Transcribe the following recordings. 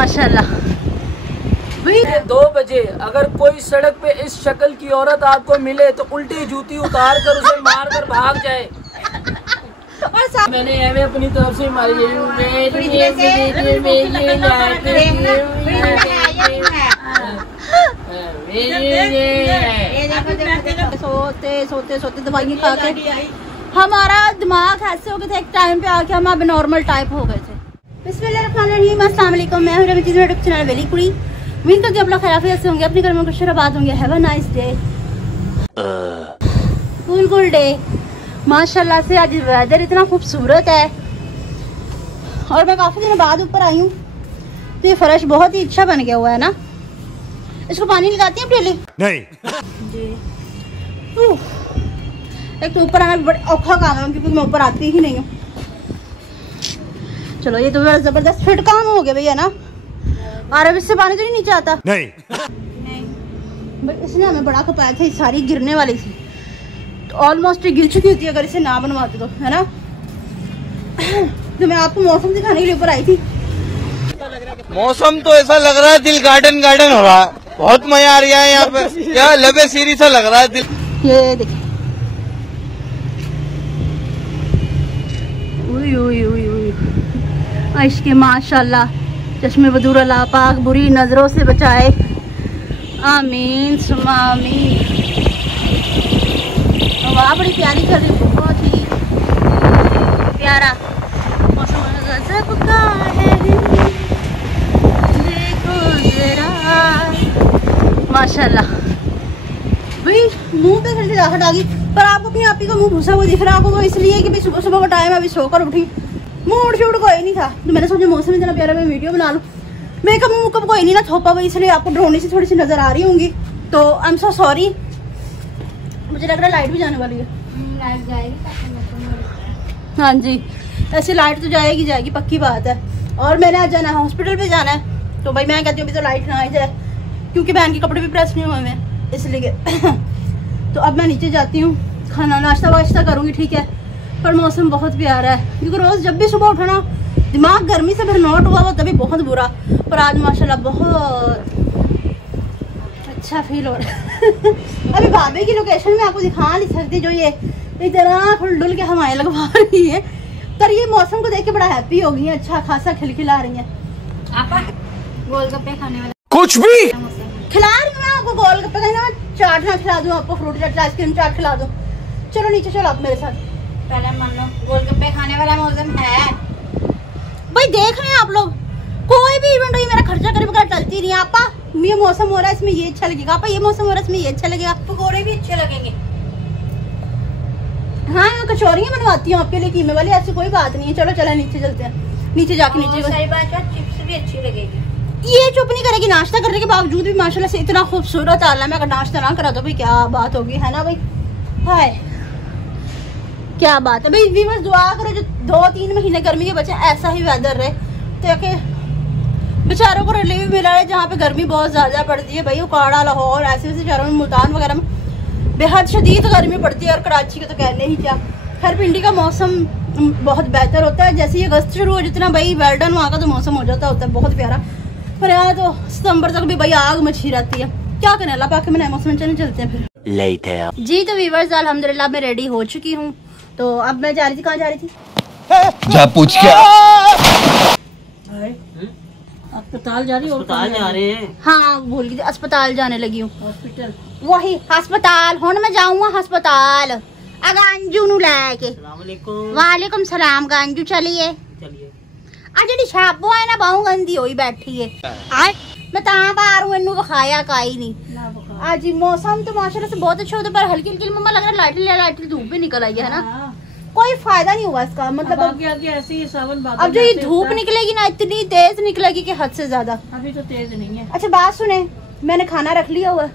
माशाल्लाह। 2 बजे अगर कोई सड़क पे इस शक्ल की औरत आपको मिले तो उल्टी जूती उतार कर उसे मार कर भाग जाए। और मैंने एवं अपनी तरफ से मारी सोते सोते सोते दवाइयाँ खा के हमारा दिमाग ऐसे हो गया था, एक टाइम पे आके हम अब नॉर्मल टाइप हो गए थे। बिस्मिल्लाहिर्रहमानिर्रहीम, अस्सलाम वालेकुम, मैं हूं रवि यूट्यूब चैनल वेली कुड़ी। उम्मीद करती हूं आप लोग खैरियत से होंगे, अपने घर में खुश आबाद होंगे। Have a nice day, cool day. माशाल्लाह से आज वेदर इतना खूबसूरत है और मैं काफी दिनों बाद ऊपर आई हूँ तो ये फर्श बहुत ही अच्छा बन गया हुआ है ना। इसको पानी लगाती हैं डेली? नहीं जी। एक तो ऊपर आना बड़ा औखा काम है क्योंकि मैं ऊपर आती ही नहीं हूँ। चलो ये तो बड़ा जबरदस्त फिट काम हो गया भैया ना। और अब इससे पानी तो नहीं नीचे आता? नहीं इसने हमें बड़ा खपाया था, सारी गिरने वाली थी तो ऑलमोस्ट गिर चुकी होती है अगर इसे ना बनवाते तो, है ना। तो मैं आपको मौसम दिखाने के लिए ऊपर आई थी। मौसम तो ऐसा लग रहा है दिल गार्डन गार्डन हो रहा है, बहुत मजा आ रहा है यहाँ पे। क्या लबे सीरी सा लग रहा है दिल। ये देखिए इश्क माशाल्लाह, चश्मे बदूर अल्लाह पाक बुरी नजरों से बचाए, आमीन सुमा आमीन। हवा बड़ी प्यारी चल रही, बहुत ही प्यारा मौसम है। देखो जरा माशाल्लाह। भाई मुंह पे ठंडी राहत आ गई, पर आपको अपने आप ही का मुंह घुसा हुआ दिख रहा है आपको, इसलिए कि भाई सुबह सुबह का टाइम अभी सोकर उठी, मूड शूट कोई नहीं था तो मैंने सोचा मौसम इतना प्यारा मैं वीडियो बना लूँ। मेकअप मुकअप कोई नहीं ना थोपा हुआ, इसलिए आपको ड्रोनी से थोड़ी सी नजर आ रही होंगी तो आई एम सो सॉरी। मुझे लग रहा है लाइट भी जाने वाली है। लाइट जाएगी? हाँ जी, ऐसे लाइट तो जाएगी पक्की बात है। और मैंने आज जाना है हॉस्पिटल पे जाना है तो भाई मैं कहती हूँ अभी तो लाइट ना आ जाए क्योंकि बहन के कपड़े भी प्रेस नहीं हुए हैं इसलिए। तो अब मैं नीचे जाती हूँ, खाना नाश्ता वाश्ता करूँगी, ठीक है। पर मौसम बहुत प्यारा है क्योंकि रोज़ जब भी सुबह उठा ना दिमाग गर्मी से भरनौट हुआ वो तभी बहुत बुरा, पर आज माशाल्लाह बहुत अच्छा फील हो रहा है। अभी भाभी की लोकेशन में आपको दिखा नहीं सकती जो ये इतना खुलडुल के हवाएं लगवा रही है, पर ये मौसम को देख के बड़ा हैप्पी हो गई है, अच्छा खासा खिलखिला रही है। गोलगप्पे खाने वाला कुछ भी खिला रही हूँ मैं आपको, गोलगप्पे खाने वाला चाट ना खिला दूँ आपको, फ्रूटी चाट आइसक्रीम चाट खिला दूँ। चलो नीचे चलो आप मेरे साथ। पहले मान लो गोलगप्पे खाने वाला मौसम है भाई, देख रहे हैं आप लोग कोई भी इवेंट हो मेरा खर्चा करे बगैर चलती नहीं। आपा ये मौसम हो रहा है इसमें ये अच्छा लगेगा, आपा ये मौसम हो रहा है इसमें ये अच्छा लगेगा, पकौड़े भी अच्छे लगेंगे। हाँ मैं कचौरियाँ बनवाती हूँ आपके लिए कीमे वाली, ऐसी कोई बात नहीं है। चलो चलो नीचे चलते हैं, नीचे जाके नीचे चिप्स भी अच्छी लगेगी। ये चुप नहीं करेगी, नाश्ता करने के बावजूद भी माशाल्लाह से इतना खूबसूरत आला में अगर नाश्ता ना करा तो भाई क्या बात होगी, है ना भाई। हाय क्या बात है भाई। व्यूअर्स दुआ करो जो 2-3 महीने गर्मी के बचे ऐसा ही वेदर रहे ताकि बेचारों को रिलीफ मिला है जहाँ पे गर्मी बहुत ज़्यादा पड़ती है भाई। उकाड़ा लाहौर ऐसे वैसे शहरों में मुल्तान वगैरह में बेहद शदीद गर्मी पड़ती है और कराची का तो कहने ही क्या। खैर पिंडी का मौसम बहुत बेहतर होता है, जैसे ये अगस्त शुरू हो जितना भाई वेल्डन वहाँ का तो मौसम हो जाता होता है बहुत प्यारा, पर यहाँ तो सितंबर तक भी भाई आग मची रहती है। क्या करें अल्लाह पाक में नए मौसम में चलते हैं फिर जी। तो व्यूअर्स अल्हम्दुलिल्लाह मैं रेडी हो चुकी हूँ, तो अब मैं जा रही थी, कहाँ जा रही थी जा पूछ क्या? अस्पताल जा रही हो? अस्पताल जा रहे हैं। हाँ भूल गई, अस्पताल जाने लगी हूँ। हॉस्पिटल वही अस्पताल हूँ मैं जाऊँगा हस्पताल अंजू नू लैके। वालेकुम सलाम अंजू। चलिए आज जी छापो है ना बहु गंदी होई बैठी है आए मैं ता बाहर हूँ इन्नू बखाया काई नहीं। आज मौसम तो माशाल्लाह से बहुत अच्छा होता है पर हल्की हल्की मम्मा लग रहा है लाइट धूप भी निकल आई है ना, कोई फायदा नहीं हुआ इसका। मतलब अब ऐसे ही सावन अब जो ये धूप निकलेगी ना इतनी तेज निकलेगी कि हद से ज्यादा। अभी तो तेज नहीं है। अच्छा बात सुने, मैंने खाना रख लिया हुआ है,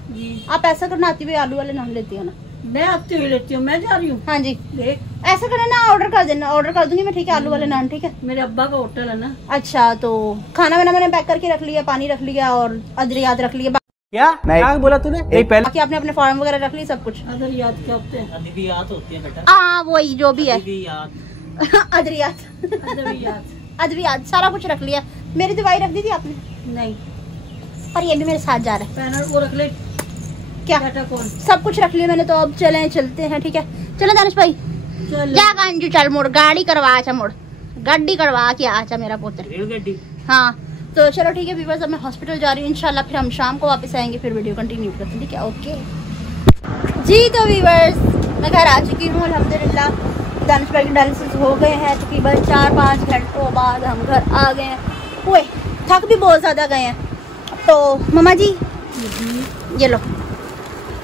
आप ऐसा करना आती हुई आलू वाले नान लेती हो ना? मैं आती हुई लेती हूँ, मैं जा रही हूँ। हाँ जी देख ऐसा करना ना, ऑर्डर कर देना, ऑर्डर कर दूंगी मैं, ठीक है? आलू वाले नान, ठीक है? मेरे अब्बा का होटल है ना। अच्छा तो खाना वाना मैंने पैक करके रख लिया, पानी रख लिया और अदरियात रख लिया। क्या क्या बोला तूने? पहले कि आपने अपने फॉर्म वगैरह रख ली सब कुछ? अदरियात क्या होते हैं? अदरियात होती है बेटा। हाँ वही जो भी है अदरियात अदरियात सारा कुछ रख लिया। मेरी दवाई रख दी थी आपने? नहीं, पर ये भी मेरे साथ जा रहा है। पैनल को रख ले। क्या सब कुछ रख लिया मैंने, तो अब चलते हैं। ठीक है चलो दानिश भाई, जा गांजू चल मोड़ गाड़ी करवा, आचा मोड़ गाड़ी करवा के आचा मेरा पुत्र। रेलगाड़ी। हाँ तो चलो ठीक है व्यूअर्स, अब मैं हॉस्पिटल जा रही हूँ। इंशाल्लाह फिर हम शाम को वापस आएंगे, फिर वीडियो कंटिन्यू करते हैं। ठीक है ओके जी। तो व्यूअर्स मैं घर आ चुकी हूँ अल्हम्दुलिल्लाह। दानिश भाई के डायलिसिस हो गए हैं, तकरीबन 4-5 घंटों बाद हम घर आ गए हैं। हुए थक भी बहुत ज़्यादा गए हैं। तो मम्मा जी ये लो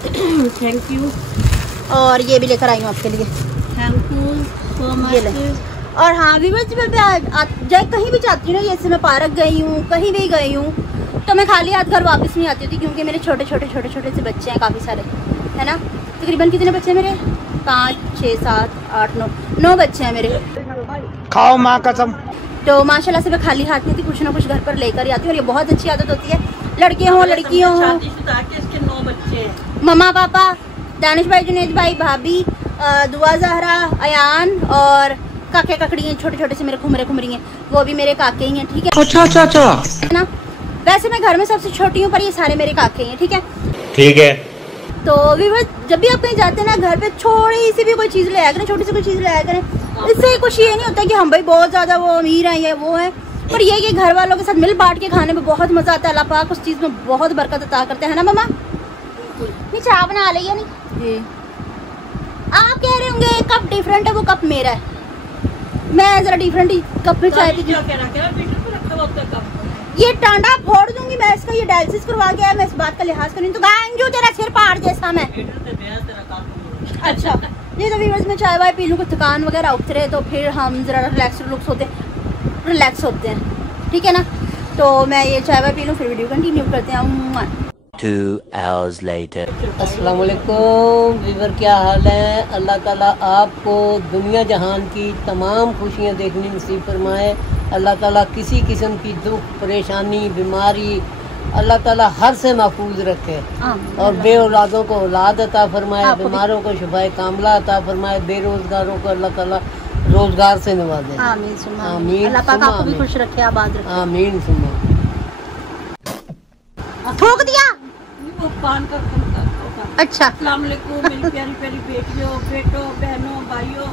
थैंक यू। और ये भी लेकर आई हूँ आपके लिए। Thank you so much. और हाँ व्यूअर्स मैं कहीं भी जाती हूँ ना, जैसे मैं पार्क गई हूँ, कहीं भी गई हूँ, तो मैं खाली हाथ घर वापस नहीं आती थी, क्योंकि मेरे छोटे छोटे से बच्चे हैं काफ़ी सारे, है ना। तकरीबन कितने बच्चे हैं मेरे? 5, 6, 7, 8, 9 बच्चे हैं मेरे। खाओ माँ कसम। तो माशाल्लाह से मैं खाली हाथ नहीं थी, कुछ ना कुछ घर पर लेकर ही आती हूँ, और ये बहुत अच्छी आदत होती है। लड़के हों लड़कियों हों, इसके 9 बच्चे हैं। मम्मा पापा, दानिश भाई, जुनैद भाई, भाभी, दुआ ज़हरा, अयान और काके ककड़ी हैं छोटे छोटे से मेरे खुमरी हैं, वो भी मेरे काके ही हैं। ठीक है अच्छा ना। वैसे मैं घर में सबसे छोटी हूँ, पर ये सारे मेरे काके हैं। ठीक है तो जब भी आप कहीं जाते हैं ना, घर पे छोटी सी भी कोई चीज़ ले आया करें, छोटी सी कोई चीज़ ले आया करें। इससे कुछ ये नहीं होता कि हम भाई बहुत ज़्यादा वो अमीर हैं या वो हैं, पर ये कि घर वालों के साथ मिल बांट के खाने में बहुत मज़ा आता है। अल्लाह पाक उस चीज़ में बहुत बरकत अता करते हैं ना मम्मा। नहीं चाय बना ली या नहीं? आप कह रहे होंगे कप डिफरेंट है, वो कप मेरा है, मैं जरा डिफरेंट ही कप में चाय पीती हूँ। ये टांडा फोड़ दूंगी मैं इसका, ये डायलिसिस करवा के आया, मैं इस बात का लिहाज करूँ तो गांजू तेरा सिर पाड़ जैसा मैं। अच्छा ये तो व्यूअर्स में चाय वाय पी लूँ, कुछ थकान वगैरह उतरे तो फिर हम जरा रिलैक्स होते हैं। ठीक है ना, तो मैं ये चाय वाय पी लूँ, फिर वीडियो कंटिन्यू करते हैं। 2 hours later. अस्सलाम वालेकुम वीवर, क्या हाल है? अल्लाह ताला आपको दुनिया जहान की तमाम खुशियाँ देखनी नसीब फरमाए। अल्लाह ताला किसी किस्म की दुख, परेशानी, बीमारी अल्लाह ताला हर से महफूज रखे, और बे औलादों को औलाद अता फरमाए, बीमारों को शिफाए कामला अता फरमाए, बेरोजगारों को अल्लाह ताला रोजगार से नवाजे। आमीन। अल्लाह पाक आपको भी खुश रखे, आबाद रखे। आमीन। ठोक दिया पान का अच्छा। अस्सलाम वालेकुम मेरी प्यारी प्यारी बेटियों, बेटों, बहनों, भाइयों,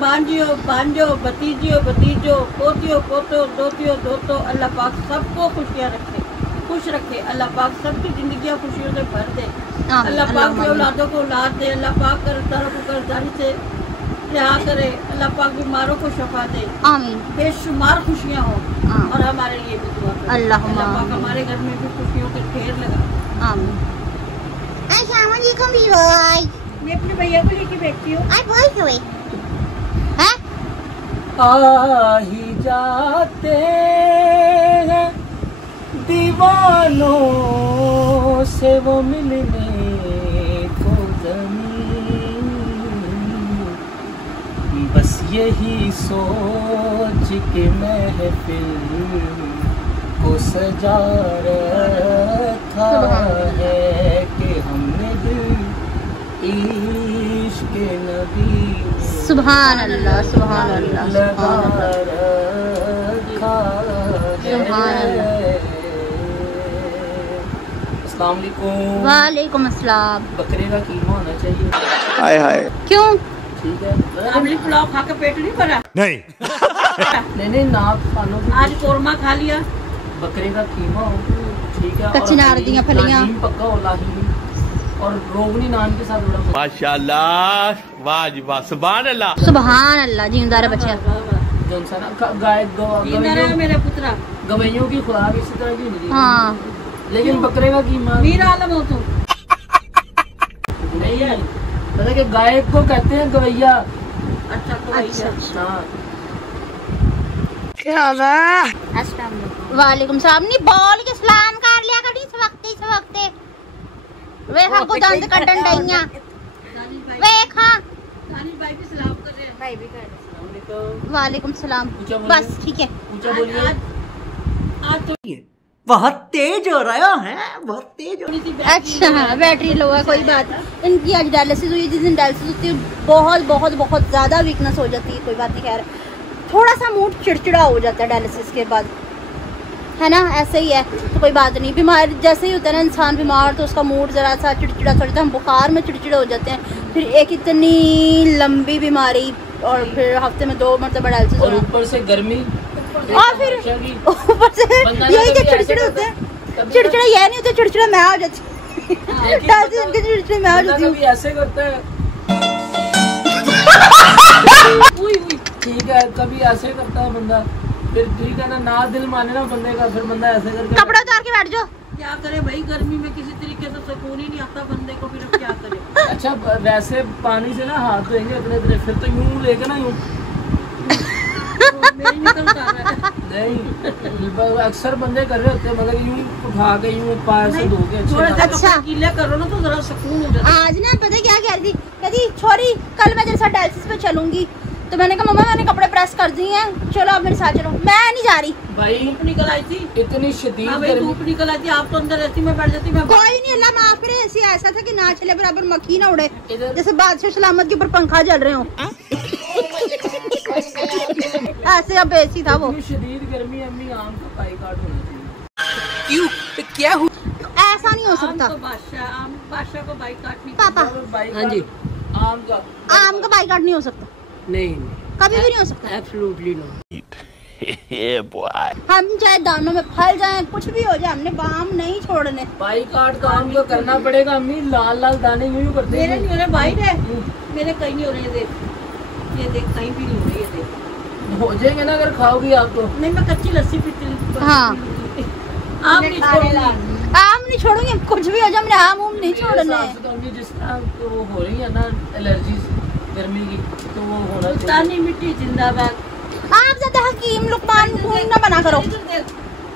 भांजियों, भतीजियों, पोतियों, पोतों, दोतियों, अल्लाह पाक सबको खुशियाँ रखे, खुश रखे। अल्लाह पाक सबकी जिंदगियाँ खुशियों से भर दे। अल्लाह पाक के औलादों को औलाद दे। अल्लाह पाक कर्जदारों को कर्जदारी से रिहा करे। अल्लाह पाक बीमारों को शफा दे। आमीन। बेशुमार खुशियाँ हो, और हमारे लिए भी दुआ करे। अल्लाह पाक हमारे घर में भी खुशियों के ढेर लगा। आमीन। मैं अपने भैया को लेके बैठी हूँ। आ ही जाते हैं दीवानों से वो मिलने को ज़मीन, बस यही सोच के महफिल को सजा रखा है कि हमने दिल इश्क नबी सुभान अल्लाह, सुभान अल्लाह, सुभान अल्लाह। वालेकुम अस्सलाम। बकरे का कीमा होना चाहिए। हाय हाय। क्यों? ठीक है। आपने पुलाव खा के पेट नहीं भरा? नहीं ना खानो। आज कोरमा खा लिया। बकरे का कीमा हो, ठीक है, कच्ची नार दियां फलियां पक्का हो, लाही और रोगनी नान के साथ बड़ा माशाल्लाह, वाह जी वाह, सुभान अल्लाह, सुभान अल्लाह। जिंदा रहे बच्चे। गाय मेरे पुत्रा गवैयों की खुराक इसी तरह की होती है। हाँ, लेकिन बकरे का कीमा मीर आलम हो तुम नहीं है, मतलब कि गाय को कहते हैं गवैया। अच्छा गवैया। क्या वालेकुम सलाम। नहीं बोल के सलाम कर लिया कड़ी इस वक्त वे हमको दंद कटन डईया वे खा भाई भी सलाम कर रहे हैं, भाई भी कर रहे हैं। वालेकुम सलाम। बस ठीक है। आज तो बहुत तेज हो रहा है, बहुत तेज हो रही। अच्छा बैटरी लो है, कोई बात। इनकी आज डायलिसिस हुई, जिस दिन डायलिसिस होती है बहुत बहुत बहुत ज्यादा वीकनेस हो जाती है, कोई बात नहीं। खैर थोड़ा सा मूड चिड़चिड़ा हो जाता है डायलिसिस के बाद, है ना, ऐसे ही है तो कोई बात नहीं। बीमार जैसे ही होता है ना इंसान बीमार, तो उसका मूड ज़रा सा चिड़चिड़ा हो जाता है, हम बुखार में चिड़चिड़े हो जाते हैं, फिर एक इतनी लंबी बीमारी और फिर हफ्ते में 2 मरतबा डायलिसिस और ऊपर से गर्मी और फिर ऊपर से यही के चिड़चिड़े होते हैं। चिड़चिड़ा यह नहीं होता, चिड़चिड़ा मैं आ जाती हूँ, चिड़चिड़े मैं आ जाती हूँ। ऐसे करता है ठीक है, कभी ऐसे करता है बंदा, फिर ठीक है ना दिल माने ना बंदे का, फिर बंदा ऐसे करके कपड़ा उतार के बैठ जाओ। क्या करे भाई, गर्मी में किसी तरीके से सुकून ही नहीं आता बंदे को, फिर अब क्या करे। अच्छा वैसे पानी से ना हाथ धोएंगे अपने तरह, फिर तो यूं लेके ना यूं नहीं निकलता है। नहीं, अक्सर बंदे कर रहे होते हैं, मगर यूं उठा के यूं पैर से धो के थोड़ा सा अच्छा गीला करो ना तो जरा सुकून हो जाता है। आज ना पता क्या कह रही थी, कहती छोरी कल मैं तेरे साथ डायलिसिस पे चलूंगी, तो मैंने कहा मम्मा मैंने कपड़े प्रेस कर दिए हैं, चलो आप मेरे साथ चलो। मैं नहीं जा रही भाई, धूप निकल आई थी, इतनी शदीद हाँ भाई गर्मी। धूप निकल आई थी, आप तो अंदर रहती, मैं बैठ जाती, मैं कोई नहीं, अल्लाह माफ करे, ऐसी ऐसा था कि ना चले बराबर मक्खी ना उड़े, इधर जैसे बादशाह सलामत के ऊपर पंखा चल रहे हो ऐसे अब एसी था वो। इतनी शदीद गर्मी, अम्मी आम का पाई काट होना चाहिए। क्यों क्या हुआ? ऐसा नहीं हो आम सकता तो बादशाह को बाइक काटनी पापा, बाई हाँ जी। आम का आम का बाइकाट नहीं हो सकता, नहीं कभी भी नहीं हो सकता। Absolutely no. हम चाहे दानों में फल जाएं, कुछ भी हो जाए, हमने आम नहीं छोड़ने। बाई काट तो आम को करना पड़ेगा अम्मी, लाल लाल दाने यूं करते मेरे हैं। नहीं हो रहे भाई ने, मेरे कहीं नहीं हो रहे, ये देख कहीं भी नहीं हो रही, ये देख। हो जाएंगे ना अगर खाओगी आप तो। नहीं मैं कच्ची लस्सी पीती हूँ। हाँ। आम नहीं छोड़ूंगी, आम नहीं छोड़ूंगे, कुछ भी हो जाए, हमने आम उम नहीं छोड़ने। मेरे हिसाब से तो अम्मी जिस तरह तो वो हो रही है ना एलर्जी गर्मी की, तो वो होना चाहिए। मुल्तानी मिट्टी जिंदाबाद। आप ज्यादा हकीम लुकमान खून ना बना करो।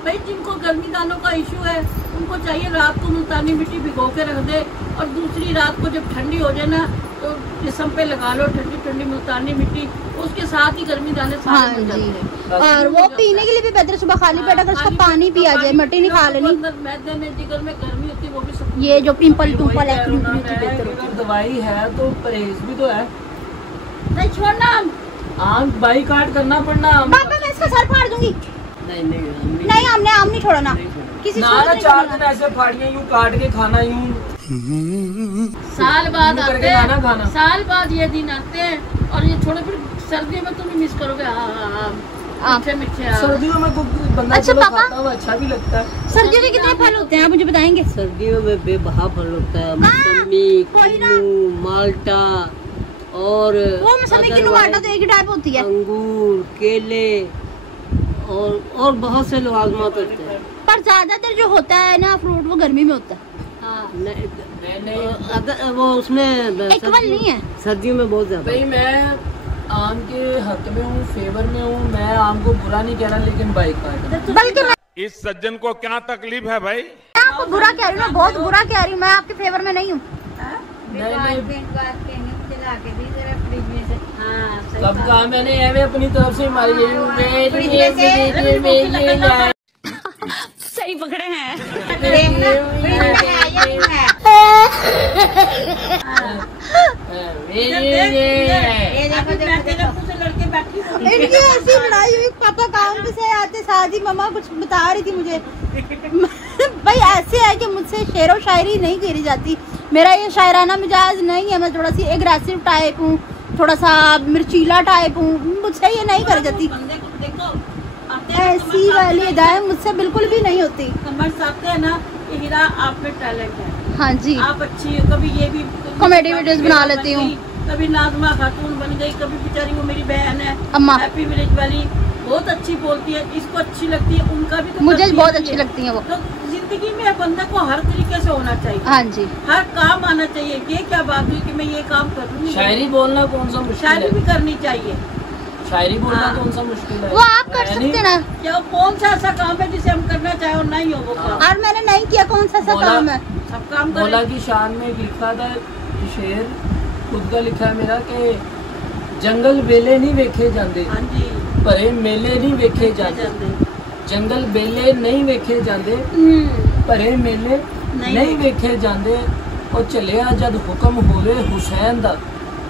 भाई जिनको गर्मी दानों का इशू है उनको चाहिए रात को मुल्तानी मिट्टी भिगो के रख दे, और दूसरी रात को जब ठंडी हो जाए ना तो जिस्म पे लगा लो ठंडी ठंडी मुल्तानी मिट्टी, उसके साथ ही गर्मी दाने सारे हाँ बन जाते जी, हैं। और वो पीने के लिए भी बेहतर, सुबह खाली पेट अगर उसका पानी पिया जाए, मिट्टी नहीं खा लेनी। मैदे में जिगर में गर्मी होती है वो भी सुकून। ये जो पिंपल वही टूपल कह है रहा हूं ना होती मैं, बेहतर कि होती अगर दवाई है तो परहेज भी तो है। नहीं छोड़ना आम बाई काट करना पड़ना। पापा मैं इसका सर फाड़ दूंगी। नहीं नहीं हमने आम नहीं छोड़ना, किसी ना सूरत ना नहीं 4 छोड़ना। दिन ऐसे फाड़ियाँ यूं काट के खाना यूं साल बाद यूं आते करके हैं, खाना। साल बाद ये दिन आते हैं, और ये थोड़े फिर सर्दियों में तुम मिस करोगे। हाँ। मीठे मीठे आम। सर्दियों में कुछ बंदा अच्छा चलो पापा। खाता हुआ अच्छा भी लगता है। सर्दियों के कितने फल होते हैं आप मुझे बताएंगे? सर्दियों में बेबहा फल होता है, मौसमी, कोई ना। किन्नू, माल्टा और वो मौसमी की टमाटर तो एक ही टाइप होती है, अंगूर, केले और बहुत से लवाजमात होते हैं। पर ज्यादातर जो होता है ना फ्रूट वो गर्मी में होता है। नहीं वो उसमें एक फल नहीं है। सर्दियों में बहुत ज्यादा। भाई मैं आम के हक में हूँ, फेवर में हूँ, मैं आम को बुरा नहीं कहना, लेकिन बाई काट बल्कि मैं इस सज्जन को क्या तकलीफ है भाई? आपको बुरा कह रही हूँ, मैं बहुत बुरा कह रही हूँ, मैं आपके फेवर में नहीं हूँ। कब कहा मैंने एवे अपनी तरफ से मारी सही पकड़े हैं। इनकी ऐसी लड़ाई हुई, पापा काम से आते साथ ही मम्मा कुछ बता रही थी मुझे भाई ऐसे है कि मुझसे शेरो शायरी नहीं करी जाती, मेरा ये शायराना मिजाज नहीं है, मैं थोड़ा सी एग्रेसिव टाइप हूँ, थोड़ा सा मिर्चीला टाइप हूँ, मुझसे ये नहीं करी जाती। ऐसी वाली अदाएं मुझसे बिल्कुल भी नहीं होती। समझ सकते हैं ना कि हीरा आप में टैलेंट है। हाँ जी, आप अच्छी हो, कभी ये भी कॉमेडी वीडियोस बना लेती हूँ, कभी नाजमा खातून बन गई, कभी बेचारी वो मेरी बहन है अम्मा हैप्पी विलेज वाली, बहुत अच्छी बोलती है, इसको अच्छी लगती है, उनका भी तो मुझे करती बहुत है। अच्छी लगती है वो। तो जिंदगी में बंदा को हर तरीके से होना चाहिए, हाँ जी, हर काम आना चाहिए। ये क्या बात हुई कि मैं ये काम करूँगी, शायरी बोलना कौन सा मुश्किल शायरी है? भी करनी चाहिए। शायरी बोलना हाँ। कौन सा मुश्किल है? वो आप कर है नहीं? सकते ना, क्या कौन सा ऐसा काम है जिसे हम करना चाहे और नहीं हो वो काम? और मैंने नहीं किया, कौन सा ऐसा बोला- काम है? सब काम मौला करें। की शान में एक लिखा था शेर, खुद का लिखा है मेरा, कि जंगल बेले नहीं वेखे जाते, हाँ जी, भरे मेले नहीं वेखे जाते, जंगल बेले नहीं वेखे जाते, भरे मेले नहीं वेखे जाते, और चलिया जद हुक्म होवे हुसैन दा,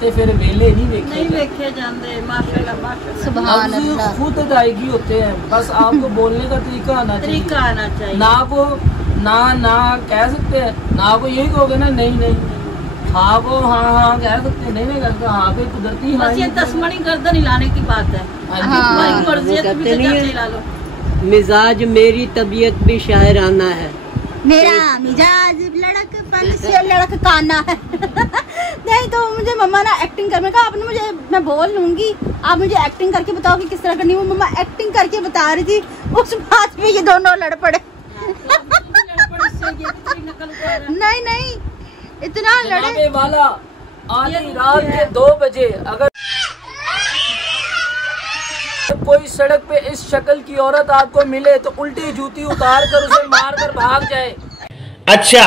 जाते फिर वेले नहीं नहीं देखे देखे जाते। माशाल्लाह माशाल्लाह। सुभान अल्लाह। खुद अदायगी होते हैं, बस आपको बोलने का तरीका आना चाहिए। तरीका आना चाहिए। ना को ना कह सकते हैं, ना को यही कहोगे ना नहीं नहीं, हाँ को हाँ कह सकते हैं, नहीं कर सकते, हाँ पे कुदरती हाँ। बस ये 10 मणि गर्दन हिलाने की बात है। हाँ। मिजाज मेरी तबीयत भी शायराना है, मेरा मिजाज लड़कपन से लड़काना है। नहीं तो मुझे मम्मा ना एक्टिंग करने का, आपने मुझे, मैं बोल लूंगी, आप मुझे एक्टिंग करके बताओ कि किस तरह करनी। वो मम्मा एक्टिंग करके बता रही थी, उस बात में ये दोनों लड़ पड़े। नहीं इतना लड़े जनाबे वाला आधी रात के 2 बजे अगर कोई सड़क पे इस शक्ल की औरत आपको मिले तो उल्टी जूती उतार कर उसे मार कर भाग जाए। अच्छा।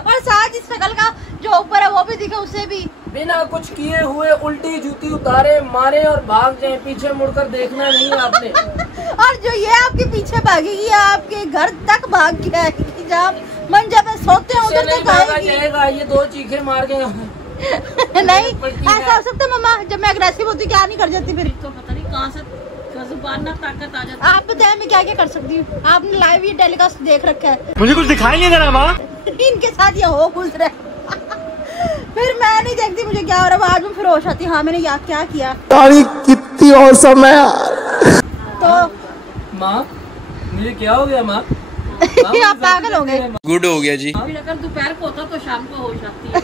और साथ इस शक्ल का जो ऊपर है वो भी दिखे, उसे भी बिना कुछ किए हुए उल्टी जूती उतारे, मारे और भाग जाए। पीछे मुड़कर देखना नहीं है आपने। और जो ये आपके पीछे भागेगी, आपके घर तक भाग के आएगी, जब मंजा पे सोते हैं उधर तक आएगी। जाएगा ये 2 चीखे मार के। नहीं ऐसा हो सकता मम्मा, जब मैं अग्रेसिव होती क्या नहीं कर जाती फिर। तो पता नहीं कहाँ से जुबान ना ताकत आ जाती। आप बताएं मैं क्या क्या कर सकती हूँ। आपने लाइव ये टेलीकास्ट देख रखा है, मुझे कुछ दिखाई नहीं दे रहा माँ। इनके साथ ये हो खुश रहे। फिर मैं नहीं देखती मुझे क्या हो रहा है, आज में फिर होश आती हाँ मैंने याद क्या किया। कितनी औसम है यार। तो माँ मुझे क्या हो गया माँ? आप पागल हो गए। गुड हो गया जी। फिर अगर दोपहर को होता तो शाम को होश आती है।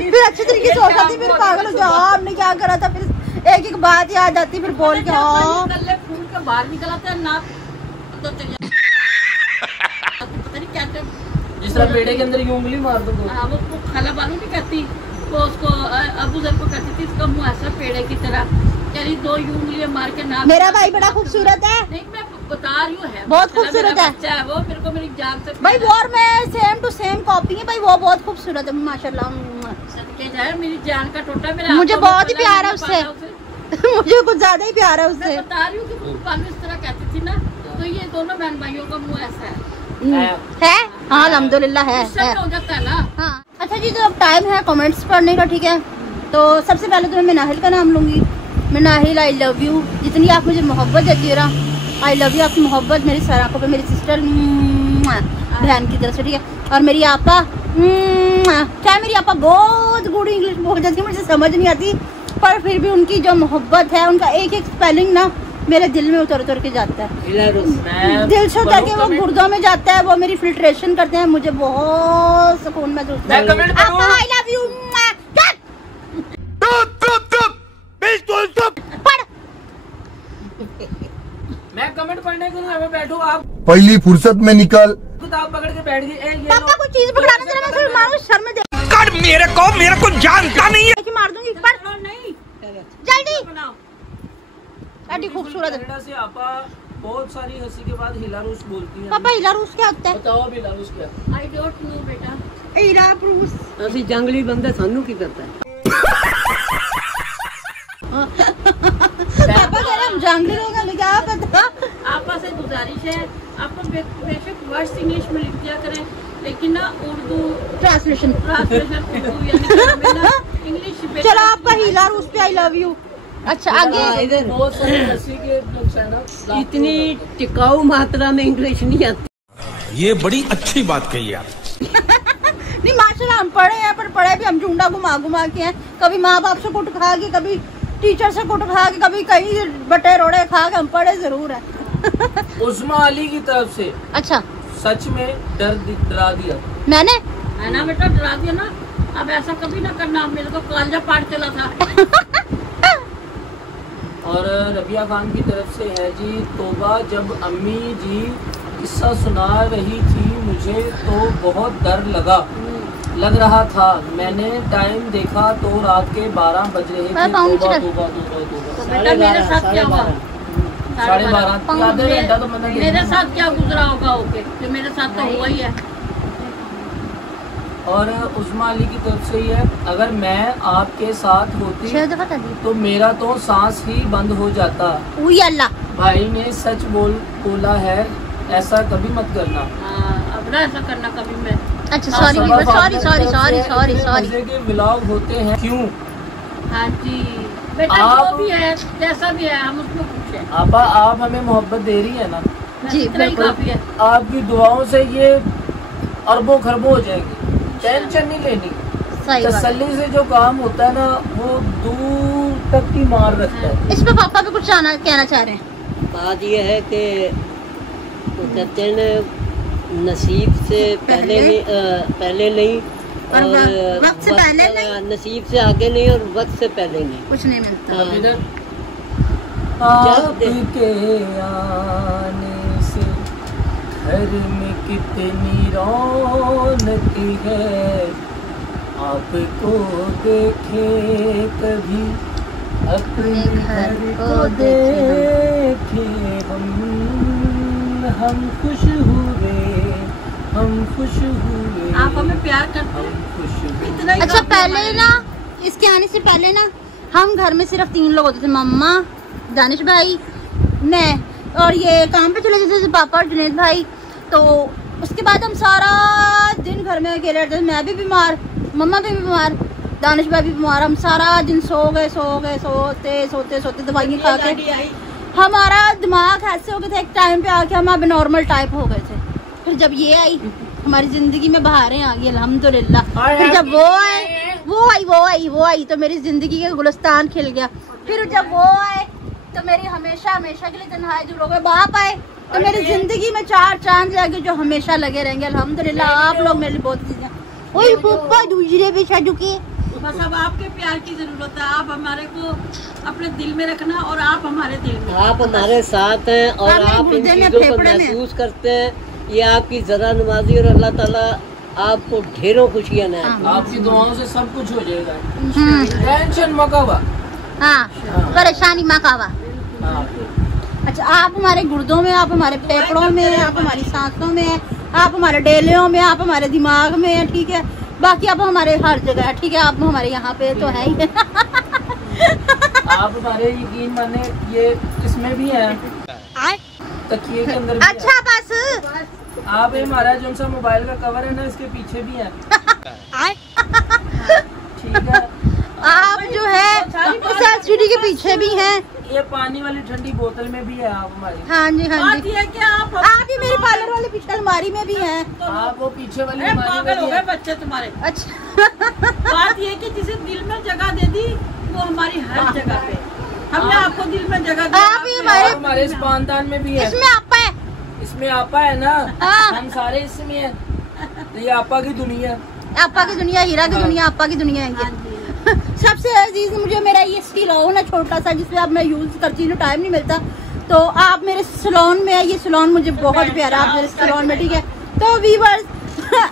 फिर अच्छी तरीके से होश आती, फिर पागल हो जाओ आपने क्या करा था, फिर एक बात याद आती, फिर बोल के हाँ फूल के बाहर निकल आता है ना तो चल जाता। पता नहीं क्या जिस तरह पेड़े के अंदर उंगली मार दो। वो खाला बालू नहीं कहती, वो उसको अबू जर को कहती थी इसका मुँह ऐसा पेड़े की तरह, चली 2 उंगलियां मार के ना। मेरा भाई बड़ा खूबसूरत है। नहीं मैं बता रही हूँ है बहुत खूबसूरत है। बच्चा है वो, मेरे को मेरी जान से भाई वो और मैं सेम टू सेम कॉपी है भाई, वो बहुत खूबसूरत है माशाल्लाह। सदके जाए मेरी जान का टोटा मेरा। मुझे बहुत ही प्यार है उससे। मुझे कुछ ज्यादा ही प्यार है मैं उससे। बता रही हूँ कि वो पालू इस तरह कहती थी ना, तो ये दोनों बहन भाइयों का मुँह ऐसा है। है हाँ अल्हम्दुलिल्लाह है। हो जाता है ना। हाँ अच्छा जी, तो अब टाइम है कमेंट्स पढ़ने का, ठीक है। तो सबसे पहले तो मैं नाहिल का नाम लूंगी। मैं नाहिल, आई लव यू। जितनी आप मुझे मोहब्बत देती हो ना, आई लव यू। आपकी मोहब्बत मेरी सारा को पे, मेरी सिस्टर बहन की तरफ से, ठीक है। और मेरी आपा, चाहे मेरी आपा बहुत गुड़ी इंग्लिश बोल जाती है, मुझे समझ नहीं आती, पर फिर भी उनकी जो मोहब्बत है, उनका एक एक स्पेलिंग ना मेरे दिल में उतर के जाता है। दिल से उतर के वो गुर्दों में जाता है, वो मेरी फिल्ट्रेशन करते हैं, मुझे बहुत सुकून महसूस होता है। आपा आई लव यू। मैं कमेंट पढ़ने के लिए हमें बैठो। आप पहली फुर्सत में निकल। किताब पकड़ के बैठ गई। पापा को चीज पकड़ाने जरा मैं सिर्फ मारूं, शर्म में दे। कर मेरे को जानता नहीं है। कि मार दूंगी पर नहीं जल्दी। बनाओ। अड्डी खूबसूरत है। कनाडा से आपा बहुत सारी हंसी के बाद हिलारूस बोलती है। पापा हिलारूस क्या होता है? बताओ अब हिलारूस क्या है? आई डोंट नो बेटा। हिलारूस ਅਸੀਂ ਜੰਗਲੀ ਬੰਦੇ ਸਾਨੂੰ ਕੀ ਪਤਾ ਹੈ। पापा कह रहे हम जंगली लोग हैं, क्या पता। आपा से गुजारिश है, आप बेशक वर्ड्स इंग्लिश में लिख दिया करें, लेकिन ना उर्दू ट्रांसलेशन। ट्रांसलेशन उर्दू यानी हमें ना इंग्लिश। चलो आपका हिलारूस पे आई लव यू। अच्छा आगे इधर बहुत सारी हंसी के नुकसान है। इतनी टिकाऊ मात्रा में इंग्लिश नहीं आती। ये बड़ी अच्छी बात कही आप। नहीं माशाल्लाह हम पढ़े हैं, पर पढ़े भी हम झुंडा घुमा के हैं। कभी माँ बाप से कुट खा के, कभी टीचर से कुट खा के, कभी कहीं बटे रोड़े खा के, हम पढ़े जरूर है। उस्मा अली की तरफ से अच्छा सच में डरा दिया मैंने, है ना बेटा, डरा दिया ना। अब ऐसा कभी ना करना, मेरे को कालजा पाट चला था। और रबिया खान की तरफ से है जी, तोबा जब अम्मी जी किस्सा सुना रही थी मुझे तो बहुत डर लग रहा था। मैंने टाइम देखा तो रात के 12 बज रहे थे। तोबा तोबा तोबा तो बेटा मेरे साथ क्या हुआ? 12:30 आधे घंटा तो मैंने मेरे साथ क्या गुजरा होगा? ओके जो मेरे साथ तो हुआ ही है। और उस्मा अली की तरफ से ही है, अगर मैं आपके साथ होती तो मेरा तो सांस ही बंद हो जाता। अल्लाह भाई ने सच बोला है, ऐसा कभी मत करना। अब ना ऐसा करना कभी मैं। अच्छा सॉरी मजे के व्लॉग होते हैं क्यों? हाँ जी बेटा, जो भी है जैसा भी है हम उसको पूछे। आपा आप हमें मोहब्बत दे रही है ना जी बिल्कुल। काफी है। आपकी दुआओं से ये अरबों खरबों हो जाएगी, टेंशन नहीं लेनी। सही बात। तसल्ली से जो काम होता है ना वो दूर तक की मार रखता है। इस पे पापा भी कुछ कहना चाह रहे हैं। बात यह है कि वो कहते हैं ना, नसीब से पहले नहीं और वक्त से पहले नहीं, नसीब से आगे नहीं और वक्त से पहले नहीं। कुछ नहीं मिलता। आपके आने से घर में कितनी रौनक है, आपको देखे कभी अपने घर को देखे हम खुश हुए, हम खुश हुए। आप हमें प्यार करते हैं इतना ही। अच्छा पहले ना, इसके आने से पहले ना हम घर में सिर्फ 3 लोग होते थे, मम्मा, दानिश भाई, मैं, और ये काम पे चले जाते थे पापा और जुनैद भाई। तो उसके बाद हम सारा दिन घर में अकेले रहते थे। मैं भी बीमार, मम्मा भी बीमार, दानिश भाई भी बीमार। हम सारा दिन सो गए सोते दवाइयाँ खा के हमारा दिमाग ऐसे हो गए थे। एक टाइम पे आके हम अब नॉर्मल टाइप हो गए थे। फिर जब ये आई हमारी जिंदगी में बहारें आ गई अल्हम्दुलिल्लाह। फिर जब वो आई तो मेरी जिंदगी का गुलिस्तान खिल गया। फिर जब वो आए तो मेरी हमेशा के लिए तन्हाई दूर हो गए। बाप आए तो मेरी जिंदगी में 4 चांद जाके जो हमेशा लगे रहेंगे अल्हम्दुलिल्लाह। आप लोग मेरे लिए बहुत चीजें। वही पप्पा दूसरे पे छा चुके। बस अब आपके प्यार की जरूरत है। आप हमारे को अपने दिल में रखना और आप हमारे दिल में। आप हमारे साथ हैं और आप इन चीजों को महसूस करते हैं। ये आपकी जरा नमाजी और अल्लाह ताला आपको ढेरों खुशियाँ न आपकी दुआओं से सब कुछ हो जाएगा। टेंशन मकावा, हाँ परेशानी मकावा। अच्छा आप हमारे गुर्दों में, आप हमारे फेफड़ों में, आप हमारी सांसों में, आप हमारे डेलियों में, आप हमारे दिमाग में, ठीक है। बाकी आप हमारे हर जगह है, ठीक है। आप हमारे यहाँ पे तो है ही। आप हमारे यकीन माने ये इसमें भी है, तकिए के अंदर भी अच्छा है। बस आप हमारा जो सा मोबाइल का कवर है ना इसके पीछे भी है। ठीक है। आप जो है इस एलसीडी के पीछे भी हैं। ये पानी वाली ठंडी बोतल में भी है आप हमारी। हाँ जी हाँ बात जी। ये है कि आप भी मेरे पार्लर वाले पीछे अलमारी में भी हैं। आप वो पीछे वाली अरे अलमारी में पागल हो भी गए है। बच्चे तुम्हारे। अच्छा बात ये है कि जिसे दिल में जगह दे दी वो हमारी हर जगह पे। हमने आपको दिल में जगह दी। आप ही और हमारे इस खानदान में भी है। इसमें आपा है। इसमें आपा है ना, हाँ। हम सारे इसमें है। ये आपा की दुनिया, आपा की दुनिया, हीरा की दुनिया, आपा की दुनिया है। सबसे अजीज मुझे मेरा ये सैलून है छोटा सा, जिसमें अब मैं यूज करती हूँ, टाइम नहीं मिलता। तो आप मेरे सैलून में, ये सैलून मुझे बहुत प्यारा, आप मेरे सैलून में, ठीक है। तो व्यूअर्स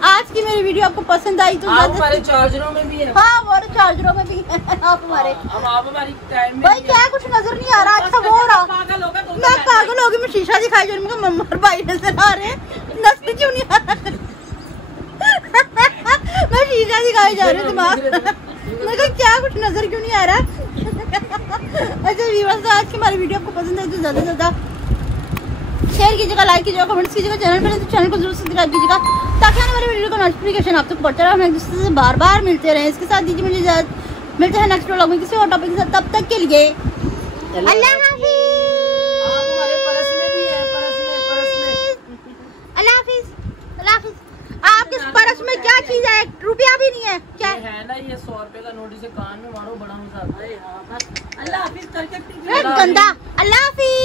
आज की मेरी वीडियो आपको पसंद आई तो आप हमारे चार्जरों में भी है। हाँ वो चार्जरों में भी है आप हमारे। हम आप हमारी टाइम में भाई क्या कुछ नजर नहीं आ रहा। अच्छा वो रहा, पागल हो गए तुम। मैं पागल हो गई। मैं शीशा दिखाई जा रही हूँ, मम्मा और भाई नजर आ रहे हैं, नजर क्यों नहीं आ रहा। मैं शीशा दिखाई जा रही हूँ दिमाग। मैं कहा क्या कुछ नजर क्यों नहीं आ रहा। अच्छा व्यूअर्स आज की हमारी वीडियो आपको पसंद है तो ज्यादा से ज्यादा शेयर कीजिएगा, लाइक कीजिएगा, कमेंट्स कीजिएगा। चैनल पर तो चैनल को जरूर सब्सक्राइब कीजिएगा ताकि आने वाली वीडियो का नोटिफिकेशन आप तक पहुंचता रहे। हम एक दूसरे से बार बार मिलते रहे। इसके साथ दीजिए मुझे इजाजत। मिलते हैं नेक्स्ट व्लॉग में किसी और टॉपिक के साथ। तब तक के लिए अल्लाह हाफिज। आप हमारे परस में भी है, परस में। अल्लाह हाफिज, अल्लाह हाफिज। आपके परस में क्या चीज है? रुपया भी नहीं है क्या? ये है ना, ये 100 रुपए का नोट, इसे कान में मारो, बड़ा मजा आता है। अल्लाह हाफिज करके गंदा। अल्लाह हाफिज।